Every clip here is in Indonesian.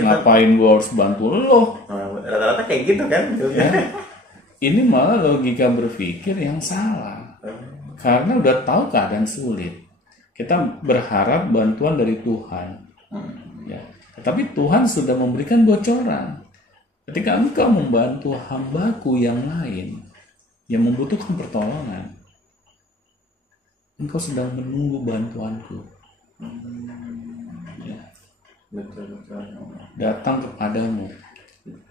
Ngapain gue harus bantu lo? Rata-rata kayak gitu kan. Ya. Ini malah logika berpikir yang salah. Karena udah tahu keadaan sulit. Kita berharap bantuan dari Tuhan. Ya. Tetapi Tuhan sudah memberikan bocoran. Ketika engkau membantu hambaku yang lain yang membutuhkan pertolongan, engkau sedang menunggu bantuanku. Ya. Betul. Datang kepadamu.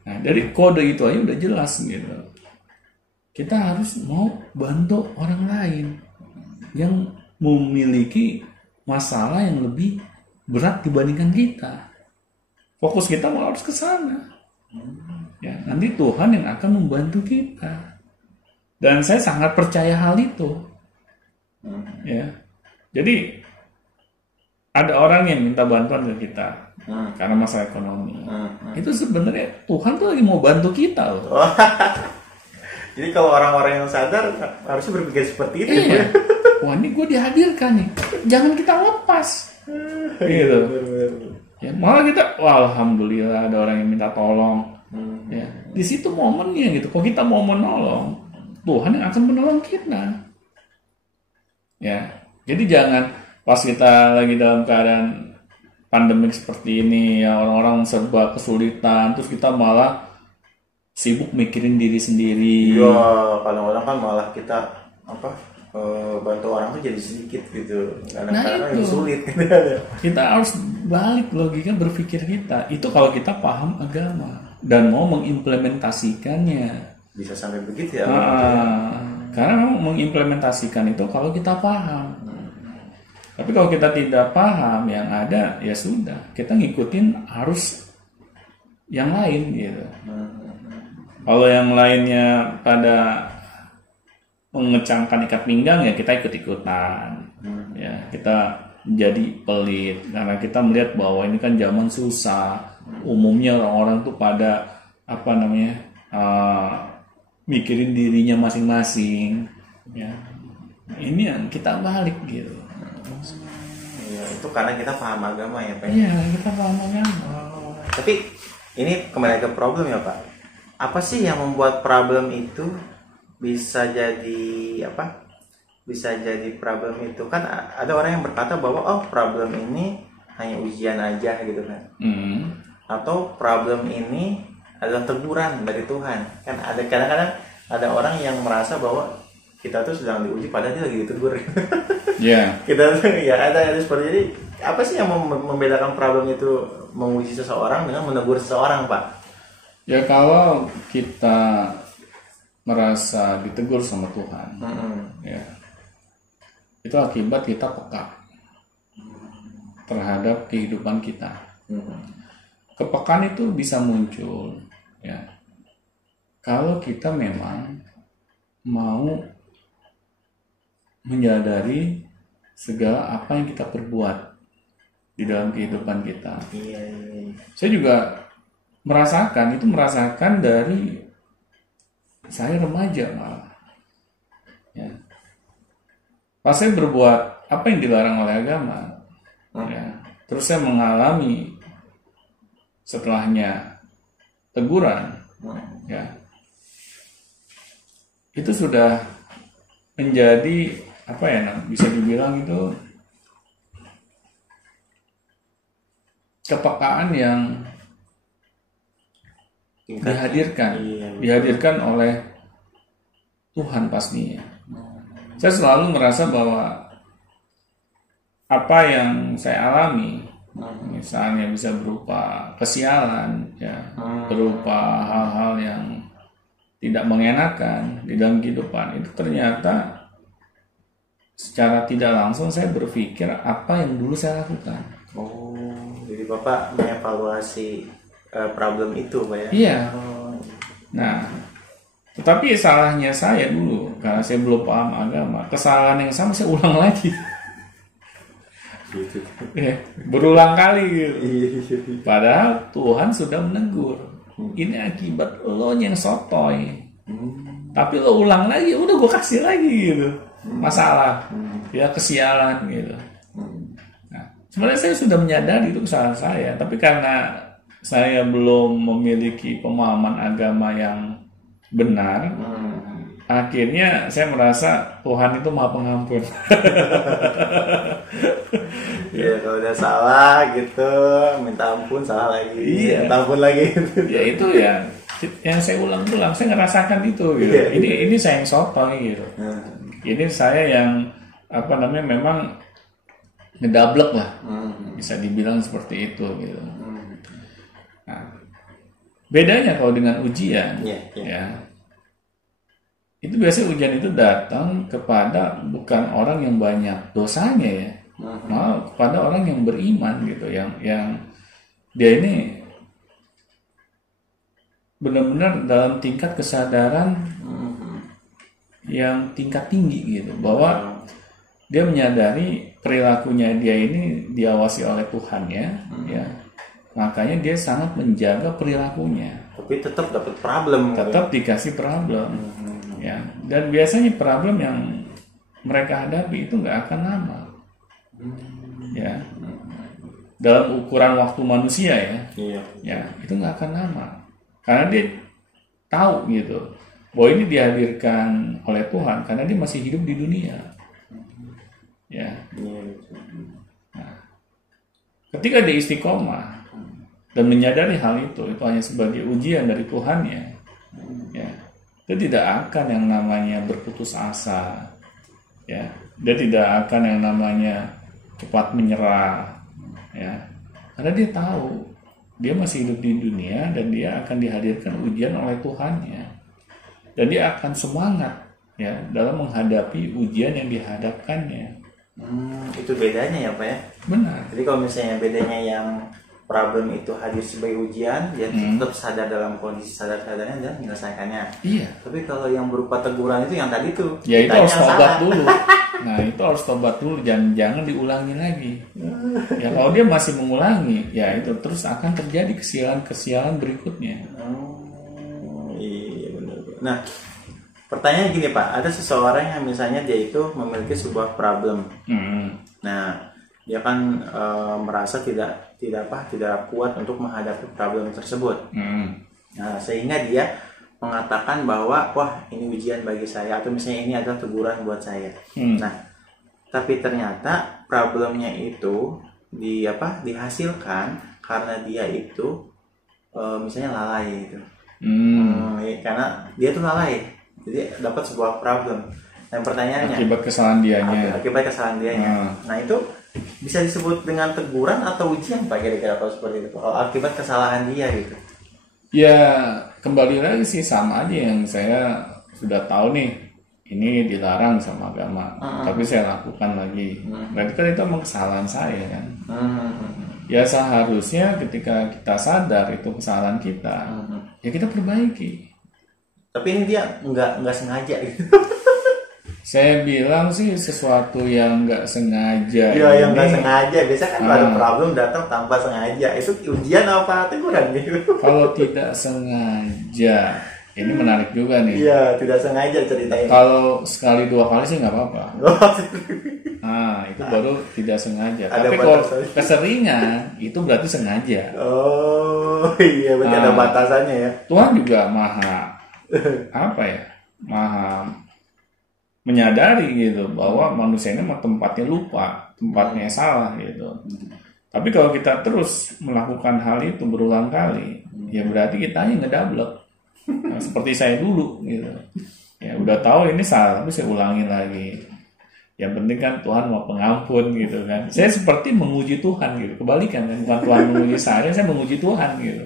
Nah, dari kode itu aja udah jelas gitu. Kita harus mau bantu orang lain yang memiliki masalah yang lebih berat dibandingkan kita. Fokus kita mau harus ke sana. Ya, nanti Tuhan yang akan membantu kita. Dan saya sangat percaya hal itu. Ya. Jadi ada orang yang minta bantuan ke kita karena masalah ekonomi. Itu sebenarnya Tuhan tuh lagi mau bantu kita loh. Jadi kalau orang-orang yang sadar harusnya berpikir seperti itu. Iya. Wah, ini gue dihadirkan nih. Jangan kita lepas. Gitu. Ya, malah kita, wah, alhamdulillah ada orang yang minta tolong. Ya, di situ momennya gitu. Kalau kita mau menolong, Tuhan yang akan menolong kita. Ya, jadi jangan pas kita lagi dalam keadaan pandemik seperti ini, ya orang-orang serba kesulitan, terus kita malah sibuk mikirin diri sendiri. Iya, kadang-kadang kan malah kita bantu orang tuh jadi sedikit gitu. Kadang-kadang itu sulit. Kita harus balik logika berpikir kita. Itu kalau kita paham agama dan mau mengimplementasikannya. Bisa sampai begitu ya. Karena mengimplementasikan itu kalau kita paham. Tapi kalau kita tidak paham, yang ada ya sudah, kita ngikutin arus yang lain gitu. Kalau yang lainnya pada mengecangkan ikat pinggang, ya kita ikut-ikutan. Ya, kita jadi pelit karena kita melihat bahwa ini kan zaman susah. Umumnya orang-orang tuh pada mikirin dirinya masing-masing. Ya. Ini yang kita balik gitu. Ya, itu karena kita paham agama ya Pak. Iya, kita paham agama. Tapi ini kembali ke problem ya Pak. Apa sih yang membuat problem itu bisa jadi Bisa jadi problem itu kan ada orang yang berkata bahwa problem ini hanya ujian aja gitu kan. Atau problem ini adalah teguran dari Tuhan. Kan ada kadang-kadang ada orang yang merasa bahwa kita tuh sedang diuji padahal dia lagi ditegur. Yeah. Kita tuh ya ada seperti jadi apa sih yang membedakan problem itu menguji seseorang dengan menegur seseorang, Pak? Ya kalau kita merasa ditegur sama Tuhan, ya itu akibat kita peka terhadap kehidupan kita. Kepekaan itu bisa muncul, ya kalau kita memang mau menyadari segala apa yang kita perbuat di dalam kehidupan kita. Saya juga merasakan dari saya remaja malah. Ya. Pas saya berbuat apa yang dilarang oleh agama, ya, terus saya mengalami setelahnya teguran, ya, itu sudah menjadi bisa dibilang itu kepekaan yang dihadirkan oleh Tuhan pastinya. Saya selalu merasa bahwa apa yang saya alami, misalnya bisa berupa kesialan, ya, berupa hal-hal yang tidak mengenakan di dalam kehidupan, itu ternyata secara tidak langsung saya berpikir apa yang dulu saya lakukan. Jadi Bapak mengevaluasi problem itu, Pak ya? Iya. Nah, tetapi salahnya saya dulu karena saya belum paham agama. Kesalahan yang sama saya ulang lagi. Gitu. Ya, berulang kali gitu. Padahal Tuhan sudah menegur. Ini akibat lo yang sotoy. Tapi lo ulang lagi, udah gue kasih lagi gitu. Masalah, ya kesialan gitu. Nah, sebenarnya saya sudah menyadari itu kesalahan saya, tapi karena saya belum memiliki pemahaman agama yang benar, akhirnya saya merasa Tuhan itu Maha Pengampun. Ya kalau udah salah gitu, minta ampun, salah lagi, Iya. minta ampun lagi. Ya itu ya yang saya ulang-ulang, saya ngerasakan itu gitu. Iya, Ini saya yang sotoy gitu. Ini saya yang memang ngedablek lah, bisa dibilang seperti itu gitu. Nah, bedanya kalau dengan ujian, ya itu biasanya ujian itu datang kepada bukan orang yang banyak dosanya ya, malah kepada orang yang beriman gitu, yang dia ini benar-benar dalam tingkat kesadaran yang tingkat tinggi gitu, bahwa dia menyadari perilakunya dia ini diawasi oleh Tuhan ya, makanya dia sangat menjaga perilakunya. Tapi tetap dapat problem. Tetap dikasih problem, ya. Dan biasanya problem yang mereka hadapi itu nggak akan lama, ya. Dalam ukuran waktu manusia ya itu nggak akan lama, karena dia tahu gitu bahwa ini dihadirkan oleh Tuhan karena dia masih hidup di dunia, ya. Nah, ketika dia istiqomah dan menyadari hal itu hanya sebagai ujian dari Tuhan ya, dia tidak akan yang namanya berputus asa, ya. Dia tidak akan yang namanya cepat menyerah, ya. Karena dia tahu dia masih hidup di dunia dan dia akan dihadirkan ujian oleh Tuhannya, dan dia akan semangat ya dalam menghadapi ujian yang dihadapkannya. Itu bedanya ya Pak ya? Benar. Jadi kalau misalnya bedanya yang problem itu hadir sebagai ujian, dia tetap sadar dalam kondisi sadar-sadarnya dan menyelesaikannya. Iya. Tapi kalau yang berupa teguran itu yang tadi tuh, ya itu harus tobat dulu. Nah itu harus tobat dulu, jangan diulangi lagi. Ya kalau dia masih mengulangi, ya itu terus akan terjadi kesialan berikutnya. Iya benar. Nah, pertanyaannya gini Pak, ada seseorang yang misalnya dia itu memiliki sebuah problem. Nah, dia kan merasa tidak kuat untuk menghadapi problem tersebut. Nah, sehingga dia mengatakan bahwa wah ini ujian bagi saya, atau misalnya ini adalah teguran buat saya. Nah, tapi ternyata problemnya itu dihasilkan karena dia itu misalnya lalai gitu. Karena dia tuh lalai, jadi dapat sebuah problem. Dan pertanyaannya akibat kesalahan dianya. Nah itu bisa disebut dengan teguran atau ujian Pak, kira-kira kalau seperti itu, kalau akibat kesalahan dia gitu? Ya kembali lagi sih sama aja, yang saya sudah tahu nih ini dilarang sama agama, tapi saya lakukan lagi. Berarti kan itu memang kesalahan saya kan. Ya seharusnya ketika kita sadar itu kesalahan kita, ya kita perbaiki. Tapi ini dia nggak sengaja gitu. Saya bilang sih sesuatu yang nggak sengaja. Iya, yang nggak sengaja. Biasanya kan ada problem datang tanpa sengaja. Itu ujian apa teguran gitu? Kalau tidak sengaja, ini menarik juga nih. Iya, tidak sengaja ceritanya. Kalau sekali dua kali sih nggak apa-apa. Nah, itu baru tidak sengaja. Tapi kalau keseringan, itu berarti sengaja. Oh, iya, berarti ada batasannya ya. Tuhan juga maha menyadari gitu bahwa manusia ini tempatnya lupa, tempatnya salah gitu. Tapi kalau kita terus melakukan hal itu berulang kali, ya berarti kita hanya ngedablek. Nah, seperti saya dulu gitu. Ya udah tahu ini salah, tapi saya ulangi lagi. Yang penting kan Tuhan mau pengampun gitu kan. Saya seperti menguji Tuhan gitu. Kebalikan kan, bukan Tuhan menguji saya menguji Tuhan gitu.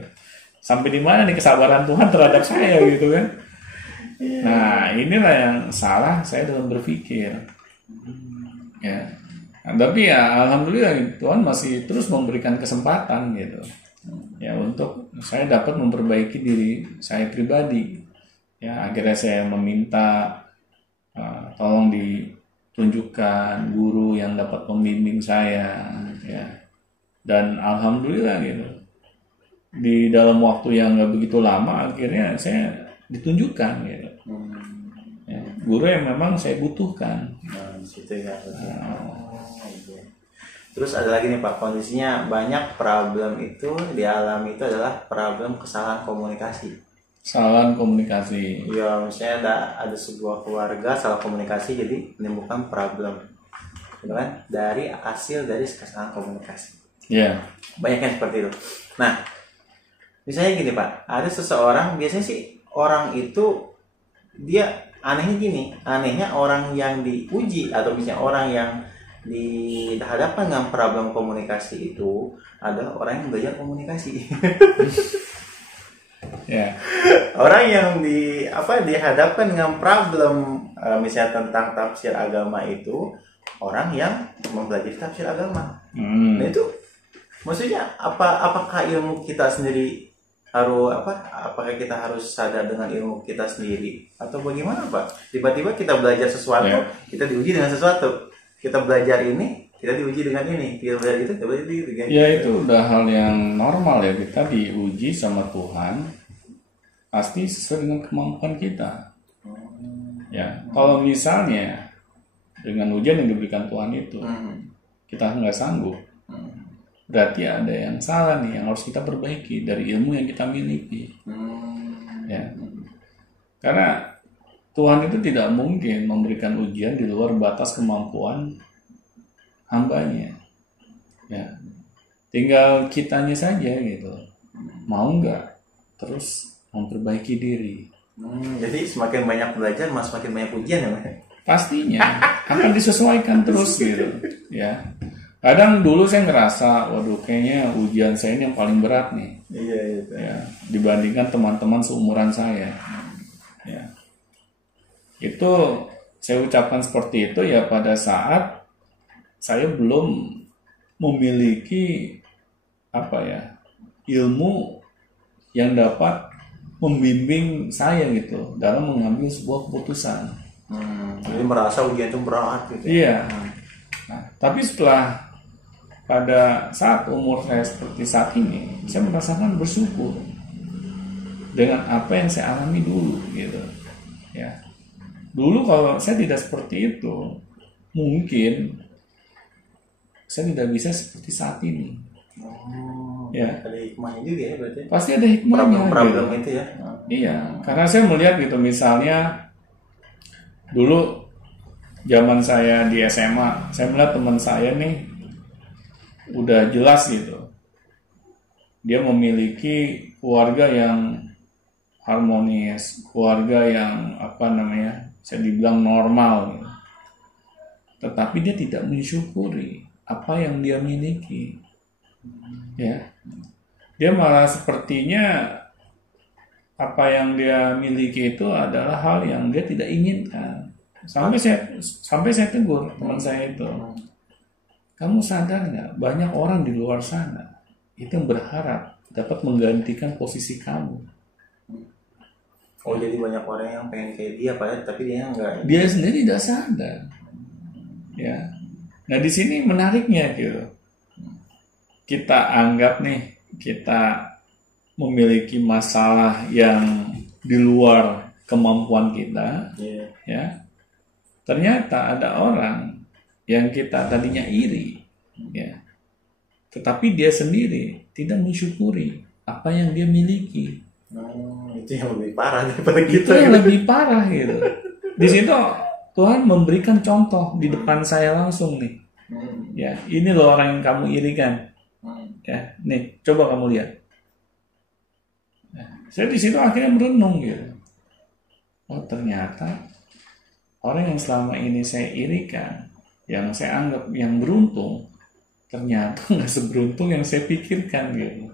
Sampai di mana nih kesabaran Tuhan terhadap saya gitu kan. Nah inilah yang salah saya dalam berpikir ya. Nah, tapi ya alhamdulillah Tuhan masih terus memberikan kesempatan gitu ya untuk saya dapat memperbaiki diri saya pribadi ya. Akhirnya saya meminta tolong ditunjukkan guru yang dapat membimbing saya ya. Dan alhamdulillah gitu, di dalam waktu yang nggak begitu lama akhirnya saya ditunjukkan gitu. guru yang memang saya butuhkan. Nah, di situ ya. Iya. Terus ada lagi nih Pak, kondisinya banyak problem itu dialami itu adalah problem kesalahan komunikasi. Kesalahan komunikasi. Ya, misalnya ada sebuah keluarga salah komunikasi jadi menimbulkan problem, gitu kan? Dari hasil dari kesalahan komunikasi. Ya. Banyak yang seperti itu. Nah, misalnya gini Pak, ada seseorang, biasanya sih orang itu dia anehnya gini, anehnya orang yang diuji atau misalnya orang yang dihadapkan dengan problem komunikasi itu adalah orang yang belajar komunikasi. Ya. Orang yang dihadapkan dengan problem misalnya tentang tafsir agama itu orang yang mempelajari tafsir agama. Nah itu maksudnya apakah ilmu kita sendiri apakah kita harus sadar dengan ilmu kita sendiri atau bagaimana Pak? Tiba-tiba kita belajar sesuatu, kita diuji dengan sesuatu. Kita belajar ini, kita diuji dengan ini. Kita belajar itu, kita belajar itu. Ya itu udah hal yang normal ya, kita diuji sama Tuhan pasti sesuai dengan kemampuan kita. Ya, kalau misalnya dengan ujian yang diberikan Tuhan itu kita nggak sanggup, berarti ada yang salah nih yang harus kita perbaiki dari ilmu yang kita miliki. Ya, karena Tuhan itu tidak mungkin memberikan ujian di luar batas kemampuan hambanya. Ya, tinggal kitanya saja gitu, mau nggak terus memperbaiki diri. Jadi semakin banyak belajar, semakin banyak ujian ya, Mas? Pastinya akan disesuaikan terus gitu. Ya, kadang dulu saya ngerasa, waduh kayaknya ujian saya ini yang paling berat nih. Iya. Ya, dibandingkan teman-teman seumuran saya. Ya. Itu saya ucapkan seperti itu ya pada saat saya belum memiliki ilmu yang dapat membimbing saya gitu dalam mengambil sebuah keputusan. Jadi merasa ujian itu berat gitu. Iya. Nah, tapi setelah pada saat umur saya seperti saat ini, saya merasakan bersyukur dengan apa yang saya alami dulu gitu. Ya. Dulu kalau saya tidak seperti itu, mungkin saya tidak bisa seperti saat ini. Ya. Ada hikmahnya juga ya berarti. Pasti ada hikmahnya. Problem gitu. itu ya. Iya, karena saya melihat gitu misalnya dulu zaman saya di SMA, saya melihat teman saya nih udah jelas gitu. Dia memiliki keluarga yang harmonis, keluarga yang saya dibilang normal gitu. Tetapi dia tidak mensyukuri apa yang dia miliki. Ya. Dia malah sepertinya apa yang dia miliki itu adalah hal yang dia tidak inginkan. Sampai saya tegur teman saya itu. Kamu sadar nggak? Banyak orang di luar sana itu yang berharap dapat menggantikan posisi kamu. Oh, jadi banyak orang yang pengen kayak dia padahal tapi dia enggak. Dia sendiri tidak sadar. Ya. Nah, di sini menariknya gitu. Kita anggap nih kita memiliki masalah yang di luar kemampuan kita. Ya. Ternyata ada orang yang kita tadinya iri, ya. Tetapi dia sendiri tidak mensyukuri apa yang dia miliki. Itu yang lebih parah daripada kita. Itu yang lebih parah gitu. Di situ Tuhan memberikan contoh di depan saya langsung nih. Ya, ini loh orang yang kamu irikan. Ya, nih, coba kamu lihat. Ya, saya di situ akhirnya merenung gitu. Oh, ternyata orang yang selama ini saya irikan, yang saya anggap yang beruntung, ternyata nggak seberuntung yang saya pikirkan gitu.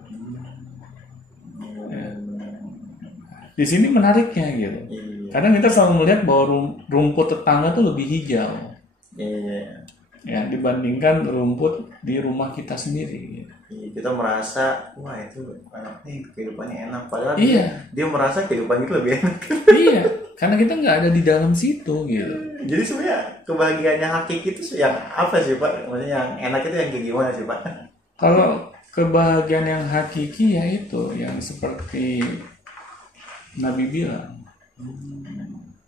Di sini menariknya gitu. Kadang kita selalu melihat bahwa rumput tetangga tuh lebih hijau. Ya, dibandingkan rumput di rumah kita sendiri gitu. Kita merasa wah itu enak nih, kehidupannya enak, padahal dia merasa kehidupan itu lebih enak. Iya, karena kita nggak ada di dalam situ gitu. Jadi sebenarnya kebahagiaannya hakiki itu yang apa sih Pak? Maksudnya yang enak itu yang kayak gimana sih Pak? Kalau kebahagiaan yang hakiki ya itu yang seperti Nabi bilang,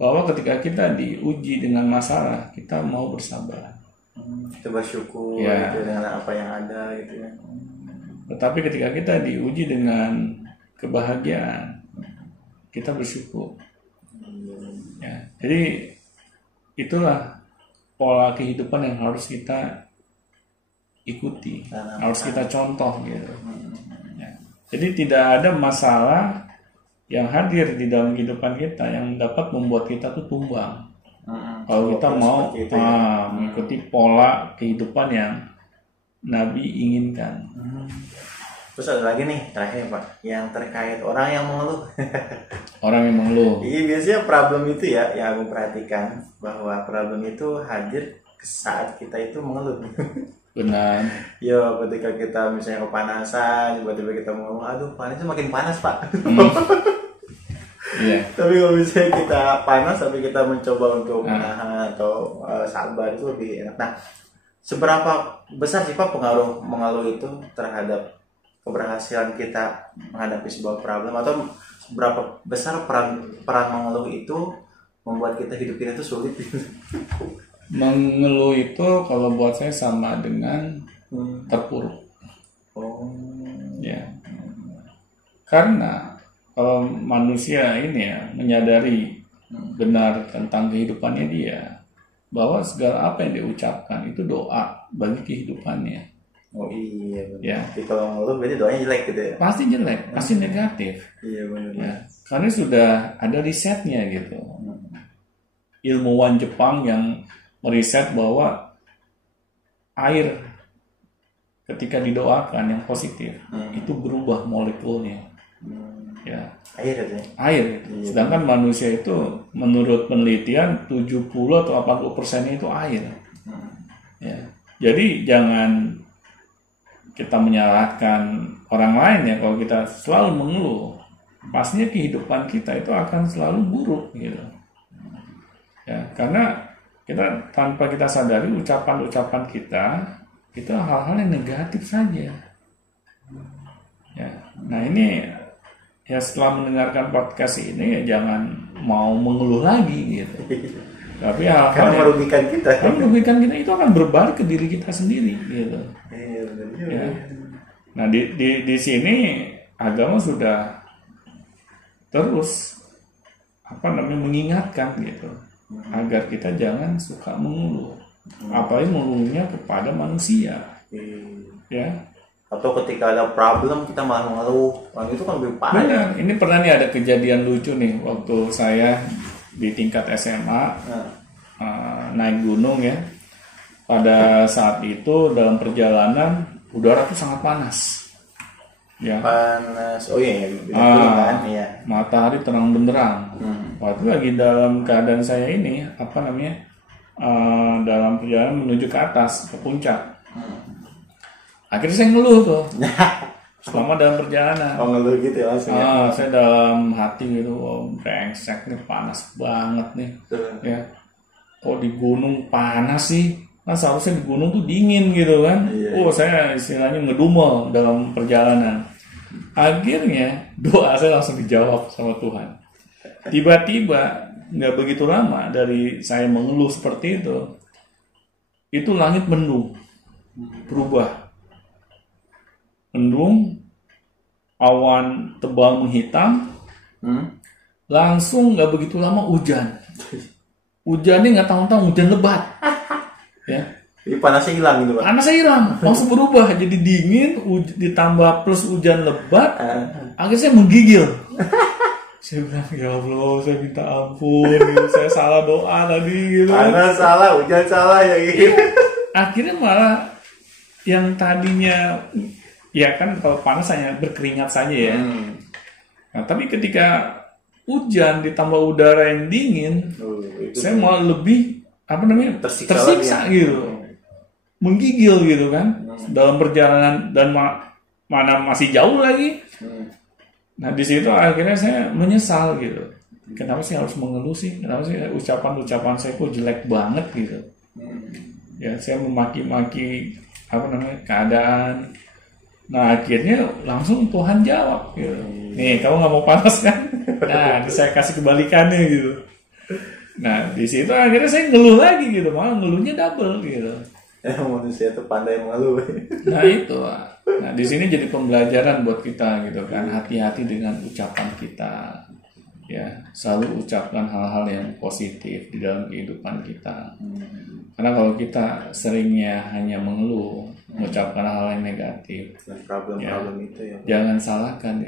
bahwa ketika kita diuji dengan masalah, kita mau bersabar. Coba syukur Ya. gitu, dengan apa yang ada gitu ya. Tetapi ketika kita diuji dengan kebahagiaan, kita bersyukur. Ya. Jadi itulah pola kehidupan yang harus kita ikuti, harus kita contoh gitu. Ya. Jadi tidak ada masalah yang hadir di dalam kehidupan kita yang dapat membuat kita tuh tumbang. Kalau kita mau seperti itu ya. mengikuti pola kehidupan yang Nabi inginkan. Terus ada lagi nih terakhir Pak, yang terkait orang yang mengeluh. Orang yang mengeluh. Iya, biasanya problem itu ya yang aku perhatikan, bahwa problem itu hadir saat kita itu mengeluh. Benar. Yo, ketika kita misalnya kepanasan, tiba-tiba kita mengeluh, aduh panasnya makin panas Pak. Iya. Tapi kalau misalnya kita panas tapi kita mencoba untuk menahan atau sabar, itu lebih enak. Nah, seberapa besar sih Pak pengaruh mengeluh itu terhadap keberhasilan kita menghadapi sebuah problem, atau seberapa besar peran mengeluh itu membuat kita hidup kita itu sulit? Mengeluh itu kalau buat saya sama dengan terpuruk. Oh. Ya. Karena kalau manusia ini ya menyadari benar tentang kehidupannya dia, bahwa segala apa yang dia ucapkan itu doa bagi kehidupannya. Oh iya benar. Ya. Jadi kalau ngeluh berarti doanya jelek gitu ya? Pasti jelek, pasti negatif. Iya benar. Ya. Karena sudah ada risetnya gitu. Ilmuwan Jepang yang meriset bahwa air ketika didoakan yang positif itu berubah molekulnya. Ya, Air itu ya? air. Sedangkan manusia itu menurut penelitian 70 atau 80% itu air. Ya. Jadi jangan kita menyalahkan orang lain ya kalau kita selalu mengeluh. Pastinya kehidupan kita itu akan selalu buruk gitu. Ya, karena kita tanpa kita sadari ucapan-ucapan kita itu hal-hal yang negatif saja. Ya. Nah, ini ya setelah mendengarkan podcast ini ya jangan mau mengeluh lagi gitu. Tapi hal-hal Karena merugikan kita. yang merugikan kita itu akan berbalik ke diri kita sendiri gitu. Iya benar. Ya. Nah di sini agama sudah terus mengingatkan gitu agar kita jangan suka mengeluh, apalagi mengeluhnya kepada manusia. Ya. Atau ketika ada problem kita malah mengeluh, itu kan lebih parah. Benar. Ini pernah nih ada kejadian lucu nih waktu saya di tingkat SMA naik gunung ya. Pada saat itu dalam perjalanan udara tuh sangat panas. Ya. Panas. Oh iya, kan iya. Matahari terang benderang. Waktu lagi dalam keadaan saya ini dalam perjalanan menuju ke atas ke puncak. Akhirnya saya ngeluh tuh. Selama dalam perjalanan. Oh ngeluh gitu ya langsung ya. Saya dalam hati gitu, brengsek nih, panas banget nih. Ya. Kok di gunung panas sih? Nah seharusnya di gunung tuh dingin gitu kan. Saya istilahnya ngedumel dalam perjalanan. Akhirnya doa saya langsung dijawab sama Tuhan. Tiba-tiba nggak begitu lama dari saya mengeluh seperti itu langit mendung, berubah. Mendung, awan tebal menghitam, langsung nggak begitu lama hujan. Hujannya nggak tahu-tahu hujan lebat, ya. Jadi panasnya hilang gitu Pak. Panasnya hilang, langsung berubah jadi dingin, ditambah plus hujan lebat, akhirnya saya menggigil. Saya bilang ya Allah, saya minta ampun, gitu. Saya salah doa tadi gitu. Panas salah, hujan salah ya gitu. Akhirnya malah yang tadinya ya kan kalau panas hanya berkeringat saja ya. Nah, tapi ketika hujan ditambah udara yang dingin, saya malah lebih tersiksa gitu. Menggigil gitu kan. Dalam perjalanan dan mana masih jauh lagi. Nah, di situ akhirnya saya menyesal gitu. Kenapa sih harus mengeluh sih? Kenapa sih ucapan-ucapan saya kok jelek banget gitu. Ya, saya memaki-maki keadaan. Nah akhirnya langsung Tuhan jawab gitu. Nih kamu nggak mau panas kan? Nah saya kasih kebalikannya gitu. Nah di situ akhirnya saya ngeluh lagi gitu, malah ngeluhnya double gitu. Manusia itu pandai mengeluh. Nah itu, nah di sini jadi pembelajaran buat kita gitu kan, hati-hati dengan ucapan kita, ya selalu ucapkan hal-hal yang positif di dalam kehidupan kita. Karena kalau kita seringnya hanya mengeluh, mengucapkan hal yang negatif, Dan problem-problem itu ya. jangan salahkan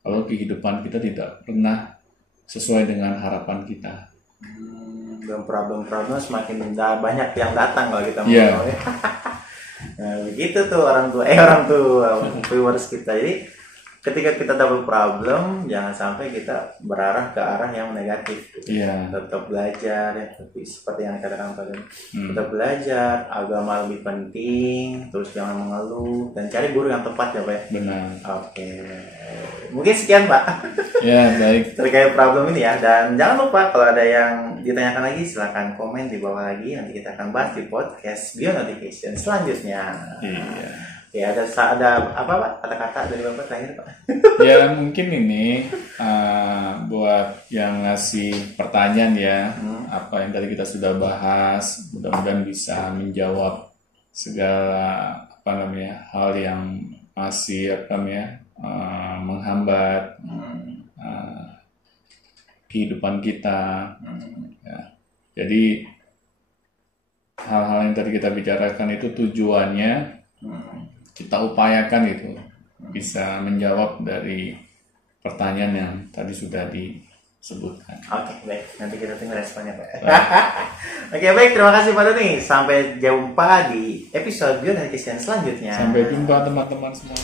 kalau kehidupan kita tidak pernah sesuai dengan harapan kita. Dan problem-problem semakin banyak yang datang kalau kita mau. Iya. Nah, begitu tuh orang tua viewers kita. Jadi ketika kita dapat problem, jangan sampai kita berarah ke arah yang negatif. Iya. Tetap belajar ya, tapi seperti yang dikatakan tadi, tetap belajar, agama lebih penting, terus jangan mengeluh dan cari guru yang tepat ya Pak ya. Benar. Oke, mungkin sekian Pak Ya baik. terkait problem ini ya. Dan jangan lupa kalau ada yang ditanyakan lagi silahkan komen di bawah lagi, nanti kita akan bahas di podcast Beyond Notification selanjutnya. Iya. Ya ada apa Pak kata-kata dari Bapak terakhir Pak? Ya mungkin ini buat yang ngasih pertanyaan ya, apa yang tadi kita sudah bahas, mudah-mudahan bisa menjawab segala hal yang masih menghambat kehidupan kita. Ya. Jadi hal-hal yang tadi kita bicarakan itu tujuannya kita upayakan itu bisa menjawab dari pertanyaan yang tadi sudah disebutkan. Oke, baik. Nanti kita tunggu responnya, Pak. Oke, baik. Terima kasih Pak Doni. Sampai jumpa di episode Beyond Notification selanjutnya. Sampai jumpa teman-teman semua.